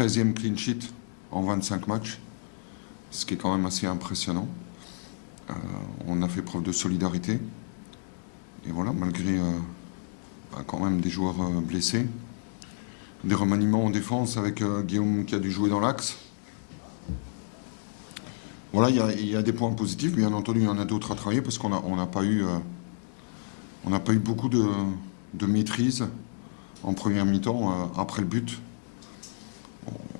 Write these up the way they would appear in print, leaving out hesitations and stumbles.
13e clean sheet en 25 matchs, ce qui est quand même assez impressionnant. On a fait preuve de solidarité. Et voilà, malgré quand même des joueurs blessés. Des remaniements en défense avec Guillaume qui a dû jouer dans l'axe. Voilà, il y a des points positifs. Bien entendu, il y en a d'autres à travailler parce qu'on n'a pas eu beaucoup de maîtrise en première mi-temps après le but.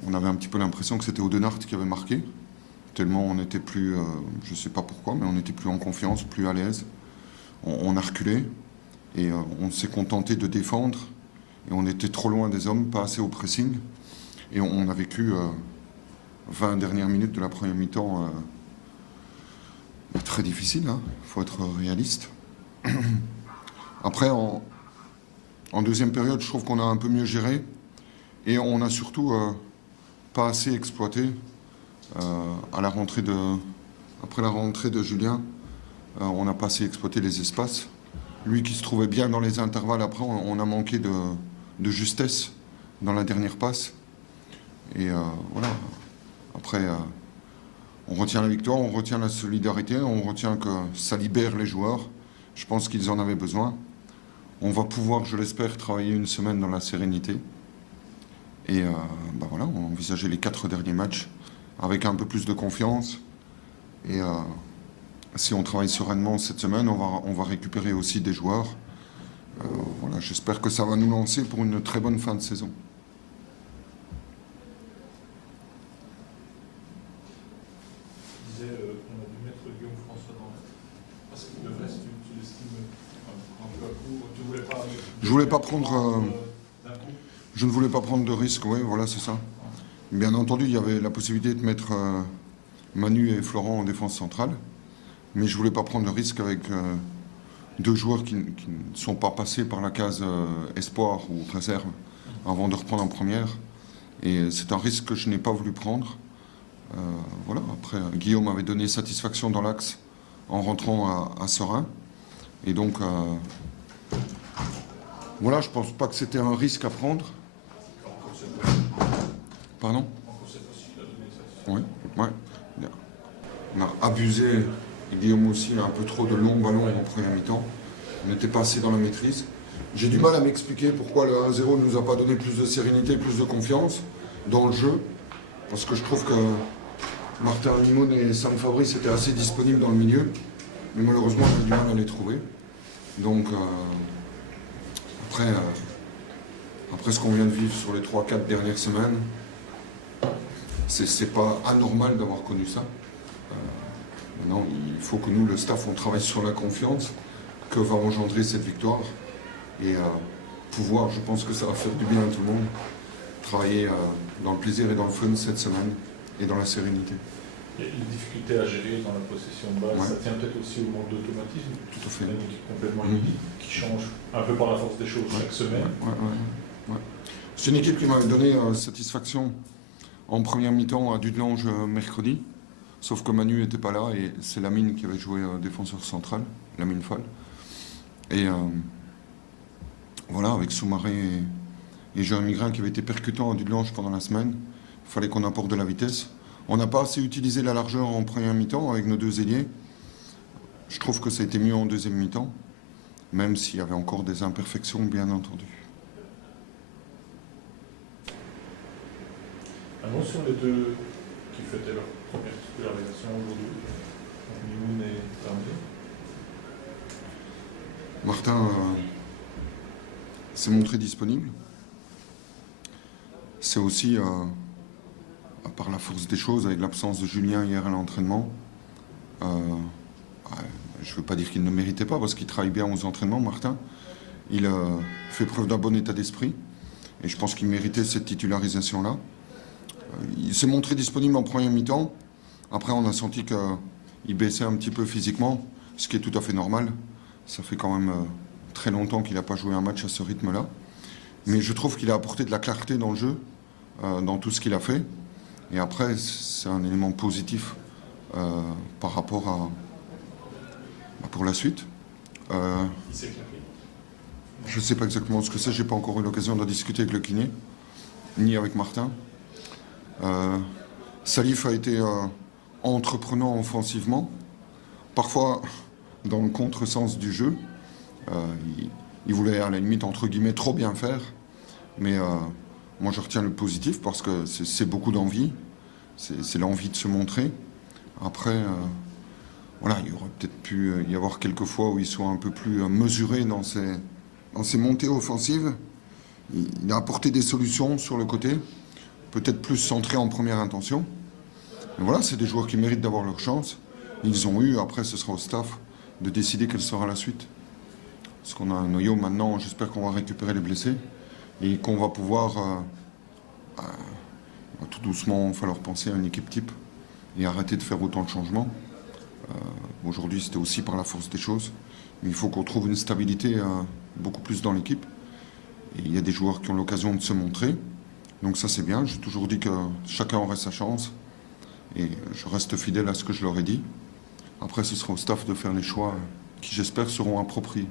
On avait un petit peu l'impression que c'était Audenard qui avait marqué. Tellement on n'était plus, je ne sais pas pourquoi, mais on n'était plus en confiance, plus à l'aise. On a reculé et on s'est contenté de défendre. Et on était trop loin des hommes, pas assez au pressing. Et on a vécu 20 dernières minutes de la première mi-temps très difficile, il faut être réaliste. Après, en deuxième période, je trouve qu'on a un peu mieux géré. Et on a surtout pas assez exploité après la rentrée de Julien. On n'a pas assez exploité les espaces. Lui qui se trouvait bien dans les intervalles, après, on a manqué de justesse dans la dernière passe. Et voilà. Après, on retient la victoire, on retient la solidarité, on retient que ça libère les joueurs. Je pense qu'ils en avaient besoin. On va pouvoir, je l'espère, travailler une semaine dans la sérénité. Et voilà, on va envisager les 4 derniers matchs avec un peu plus de confiance. Et si on travaille sereinement cette semaine, on va récupérer aussi des joueurs. Voilà, j'espère que ça va nous lancer pour une très bonne fin de saison. Tu disais qu'on a dû mettre Guillaume François dans parce que le reste, tu l'estimes un peu à court. Tu voulais pas. Je voulais pas prendre. Je ne voulais pas prendre de risque, oui, voilà, c'est ça. Bien entendu, il y avait la possibilité de mettre Manu et Florent en défense centrale, mais je ne voulais pas prendre de risque avec 2 joueurs qui ne sont pas passés par la case espoir ou réserve avant de reprendre en première. Et c'est un risque que je n'ai pas voulu prendre. Voilà. Après, Guillaume avait donné satisfaction dans l'axe en rentrant à Serein. Et donc, voilà, je ne pense pas que c'était un risque à prendre. Pardon ? Oui, ouais. On a abusé, et Guillaume aussi, un peu trop de longs ballons en première mi-temps. On n'était pas assez dans la maîtrise. J'ai du mal à m'expliquer pourquoi le 1-0 ne nous a pas donné plus de sérénité, plus de confiance dans le jeu. Parce que je trouve que Martin Mimoun et Sam Fabrice étaient assez disponibles dans le milieu. Mais malheureusement, j'ai du mal à les trouver. Donc, après ce qu'on vient de vivre sur les 3-4 dernières semaines, c'est pas anormal d'avoir connu ça. Maintenant, il faut que nous, le staff, on travaille sur la confiance que va engendrer cette victoire. Et pouvoir, je pense que ça va faire du bien à tout le monde, travailler dans le plaisir et dans le fun cette semaine et dans la sérénité. Il y a une difficulté à gérer dans la possession de balle. Ouais. Ça tient peut-être aussi au manque d'automatisme. Tout à fait. C'est une équipe complètement inédite qui change un peu par la force des choses chaque semaine. Ouais. C'est une équipe qui m'avait donné satisfaction en première mi-temps à Dudelange mercredi. Sauf que Manu n'était pas là et c'est Lamine qui avait joué défenseur central, Lamine Fall. Et voilà, avec Soumaré et Jérémy Grain qui avaient été percutants à Dudelange pendant la semaine, il fallait qu'on apporte de la vitesse. On n'a pas assez utilisé la largeur en première mi-temps avec nos 2 ailiers. Je trouve que ça a été mieux en deuxième mi-temps, même s'il y avait encore des imperfections, bien entendu. Un mot sur les 2 qui fêtaient leur première titularisation aujourd'hui, Mimoun et Hermé. Martin s'est montré disponible. C'est aussi, par la force des choses, avec l'absence de Julien hier à l'entraînement, je ne veux pas dire qu'il ne méritait pas, parce qu'il travaille bien aux entraînements, Martin. Il fait preuve d'un bon état d'esprit, et je pense qu'il méritait cette titularisation-là. Il s'est montré disponible en première mi-temps. Après, on a senti qu'il baissait un petit peu physiquement, ce qui est tout à fait normal. Ça fait quand même très longtemps qu'il n'a pas joué un match à ce rythme-là. Mais je trouve qu'il a apporté de la clarté dans le jeu, dans tout ce qu'il a fait. Et après, c'est un élément positif par rapport pour la suite. Je ne sais pas exactement ce que c'est. Je n'ai pas encore eu l'occasion de discuter avec le kiné, ni avec Martin. Salif a été entreprenant offensivement, parfois dans le contresens du jeu. Il voulait à la limite, entre guillemets, trop bien faire. Mais moi, je retiens le positif parce que c'est beaucoup d'envie. C'est l'envie de se montrer. Après, voilà, il y aurait peut-être pu y avoir quelques fois où il soit un peu plus mesuré dans ses montées offensives. Il a apporté des solutions sur le côté, peut-être plus centré en première intention. Mais voilà, c'est des joueurs qui méritent d'avoir leur chance. Ils ont eu, après ce sera au staff de décider quelle sera la suite. Parce qu'on a un noyau maintenant, j'espère qu'on va récupérer les blessés et qu'on va pouvoir tout doucement falloir penser à une équipe type et arrêter de faire autant de changements. Aujourd'hui, c'était aussi par la force des choses. Mais il faut qu'on trouve une stabilité beaucoup plus dans l'équipe. Et il y a des joueurs qui ont l'occasion de se montrer. Donc ça, c'est bien. J'ai toujours dit que chacun aurait sa chance. Et je reste fidèle à ce que je leur ai dit. Après, ce sera au staff de faire les choix qui, j'espère, seront appropriés.